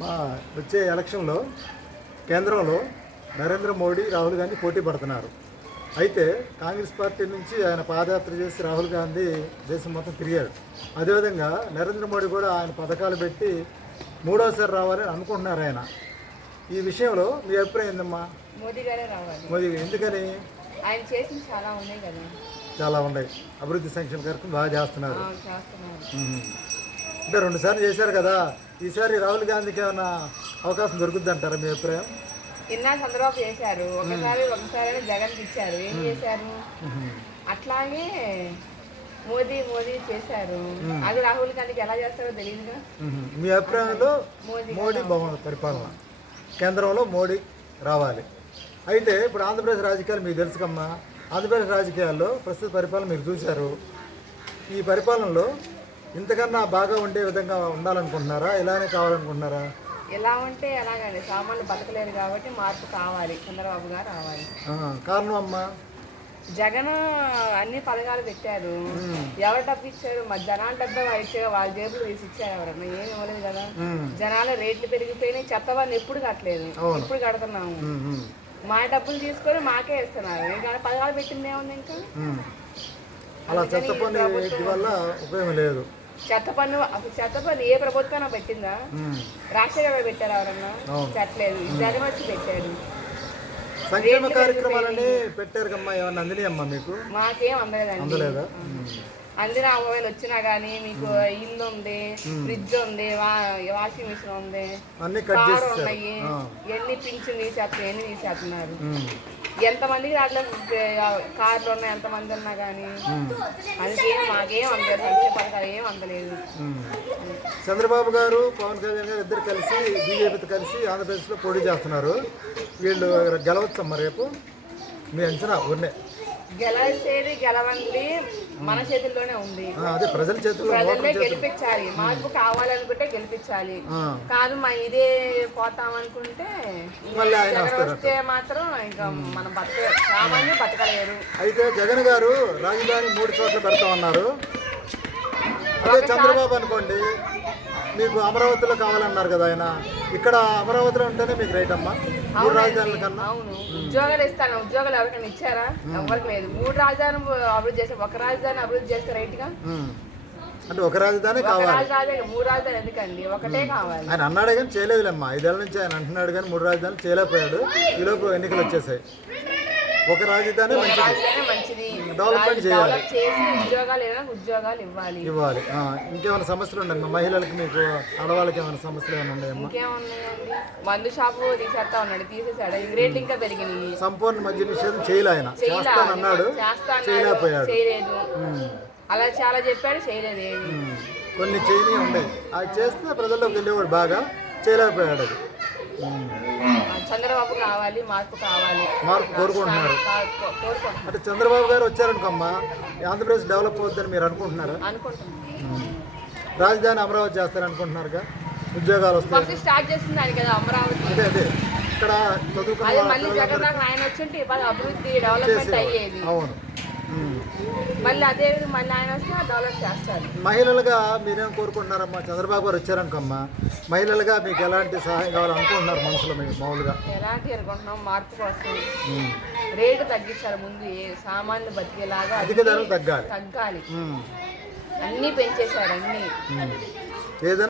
మా వచ్చే ఎలక్షన్లో కేంద్రంలో నరేంద్ర మోడీ రాహుల్ గాంధీ పోటీ పడుతున్నారు. అయితే కాంగ్రెస్ పార్టీ నుంచి ఆయన పాదయాత్ర చేసి రాహుల్ గాంధీ దేశం మొత్తం తిరిగాడు అదేవిధంగా నరేంద్ర మోడీ కూడా ఆయన పథకాలు పెట్టి మూడోసారి రావాలని అనుకుంటున్నారు ఆయన. ఈ విషయంలో మీ అభిప్రాయం ఏందమ్మా? మోదీ గారే రావాలి. మోదీ ఎందుకని? ఆయన చేసిన చాలా ఉన్నాయి కదా. చాలా ఉన్నాయి. అభివృద్ధి సంక్షేమ కార్యక్రమం బాగా చేస్తున్నారు. చేస్తున్నారు. అంటే రెండు సార్లు చేశారు కదా ఈసారి రాహుల్ గాంధీకి ఏమైనా అవకాశం దొరుకుద్ది అంటారా మీ అభిప్రాయం? ఇన్నా చంద్రబాబు చేశారు. ఒకసారి ఒకసారి జగన్కి ఇచ్చారు. ఏం చేశారు? అట్లాగే మోదీ మోదీ చేశారు. అది రాహుల్ గాంధీకి ఎలా చేస్తారో తెలియదుగా. మీ అభిప్రాయంలో మోడీ బాగుంది పరిపాలన కేంద్రంలో మోడీ రావాలి. అయితే ఇప్పుడు ఆంధ్రప్రదేశ్ రాజకీయాలు మీకు తెలుసు కమ్మా. ఆంధ్రప్రదేశ్ రాజకీయాల్లో ప్రస్తుత పరిపాలన మీరు చూశారు. ఈ పరిపాలనలో ఇంతకన్నా బాగా ఉండే విధంగా ఉండాలనుకుంటున్నారా? ఇలానే కావాలనుకుంటున్నారా? ఎలా ఉంటే ఎలాగండి సామాన్లు బతకలేరు కాబట్టి మార్పు కావాలి. చంద్రబాబు గారు రావాలి. కారణం అమ్మా? జగన్ అన్ని పథకాలు పెట్టారు. ఎవరు డబ్బు ఇచ్చారు? మా జనాల డబ్బు వాళ్ళు ఇచ్చారు? వాళ్ళ జేబులు తీసి ఇచ్చారు ఎవరన్నా ఏం ఇవ్వలేదు కదా. జనాల రేట్లు పెరిగిపోయినాయి. చెత్త వాళ్ళు ఎప్పుడు కట్టలేదు. ఇప్పుడు కడుతున్నాము? మా డబ్బులు తీసుకొని మాకే ఇస్తున్నారు. ఇంకా పథకాలు పెట్టింది ఏముంది ఇంకా. అలా చెత్త పని వల్ల ఉపయోగం లేదు. చెత్త పన్ను అసలు చెత్త పన్ను ఏ ప్రభుత్వం పెట్టిందా. రాష్ట్ర పెట్టారు ఎవరన్నా. పెట్టలేదు. జగన్ వచ్చి పెట్టాడు సంక్షేమ కార్యక్రమాలని పెట్టారు. కమ్మా ఏమన్నా అందినాయి అమ్మా మీకు? మాకేం అందలేదండి. అందలేదా? అందరూ వచ్చినా కానీ మీకు ఇల్లు ఉంది ఫ్రిడ్జ్ ఉంది వా- వాషింగ్ మిషన్ ఉంది అన్ని ఉన్నాయి. ఎన్ని పింఛన్ తీసేస్తున్నారు ఎన్ని తీసేస్తున్నారు. ఎంతమందికి దాంట్లో కార్లు ఉన్నాయి ఎంతమంది ఉన్నా కానీ అందుకేం మాకేం అందలేదు సంక్షేమ పథకాలు ఏం అందలేదు. చంద్రబాబు గారు పవన్ కళ్యాణ్ గారు ఇద్దరు కలిసి బీజేపీతో కలిసి ఆంధ్రప్రదేశ్లో పోటీ చేస్తున్నారు. వీళ్ళు గెలవచ్చమ్మా రేపు? మీ అంచనా ఊరినే. గెలిచేది గెలవండి మన చేతుల్లోనే ఉంది. అదే ప్రజల చేతుల్లో ప్రజలే గెలిపించాలి. మార్పు కావాలనుకుంటే గెలిపించాలి. కాదు మా ఇదే జగన్ వస్తారు వస్తే మాత్రం ఇంకా మనం బతక సామాన్యులు బతకలేరు. అయితే జగన్ గారు రాజధాని మూడు చోట్ల అదే చంద్రబాబు అనుకోండి. మీకు అమరావతిలో కావాలన్నారు కదా ఆయన. ఇక్కడ అమరావతిలో ఉంటేనే మీకు రైట్ అమ్మా. మూడు రాజధానుల కన్నా. అవును. ఉద్యోగాలు ఇస్తాను. ఉద్యోగాలు ఎవరికైనా ఇచ్చారా? ఎవరికి లేదు. మూడు రాజధాని అభివృద్ధి చేస్తే ఒక రాజధాని అభివృద్ధి చేస్తే రైట్గా మ్మ్. అంటే ఒక రాజధాని కావాలి. రాజధాని మూడు రాజధాని ఎందుకండి? ఒకటే కావాలి. ఆయన అన్నాడే కానీ చేయలేదులేమ్మా. ఐదేళ్ళ నుంచి ఆయన అంటున్నాడు కానీ మూడు రాజధానులు చేయలేకపోయాడు. ఈలోపు ఎన్నికలు వచ్చేసాయి. ఒక రాజధాని మంచిది. డెవలప్మెంట్ చేయాలి. చేసి ఉద్యోగాలు ఏదైనా ఉద్యోగాలు ఇవ్వాలి. ఇవ్వాలి. ఇంకేమైనా సమస్యలు ఉన్నాయమ్మా? మహిళలకు మీకు ఆడవాళ్ళకి ఏమైనా సమస్యలు ఏమైనా ఉన్నాయమ్మా? ఇంకేమున్నాయండి? మందు షాపు తీసేస్తా ఉన్నాడు తీసేసాడు. రేట్లు ఇంకా పెరిగినాయి. సంపూర్ణ మద్య నిషేధం చేయలే ఆయన. చేస్తానన్నాడు చేయలేకపోయాడు. చేయలేదు. అలా చాలా చెప్పాడు చేయలేదు ఏమి. కొన్ని చేయని ఉన్నాయి అది చేస్తే ప్రజల్లోకి వెళ్ళేవాడు బాగా చేయలేకపోయాడు అది. చంద్రబాబు కావాలి మార్పు కావాలి. మార్పు కోరుకుంటున్నారు. అంటే చంద్రబాబు గారు వచ్చారనుకోమ్మా ఆంధ్రప్రదేశ్ డెవలప్ అవుతుందని మీరు అనుకుంటున్నారా? అనుకుంటున్నాను రాజధాని అమరావతి చేస్తారనుకుంటున్నారుగా? ఉద్యోగాలు వస్తాయి స్టార్ట్ ఆయన కదా అమరావతి. అదే అదే. ఇక్కడ చదువుకున్న మళ్ళీ జగన్ ఆయన వచ్చింటే అభివృద్ధి డెవలప్మెంట్ అయ్యేది. అవును. మళ్ళీ అదే మళ్ళీ ఆయన వస్తే డెవలప్ చేస్తారు. మహిళలుగా మీరేం కోరుకుంటున్నారమ్మా? చంద్రబాబు గారు వచ్చారనుకోమ్మా. మహిళలుగా మీకు ఎలాంటి సహాయం కావాలనుకుంటున్నారు మనసులో మీకు మామూలుగా? ఎలాంటి అనుకుంటున్నాం? మార్పు కోసం. రేటు తగ్గించాలి ముందు ఏ సామాన్లు బతికేలాగా అధిక ధరలు తగ్గాలి. తగ్గాలి. అన్నీ పెంచేశారు అన్నీ. ఏదైనా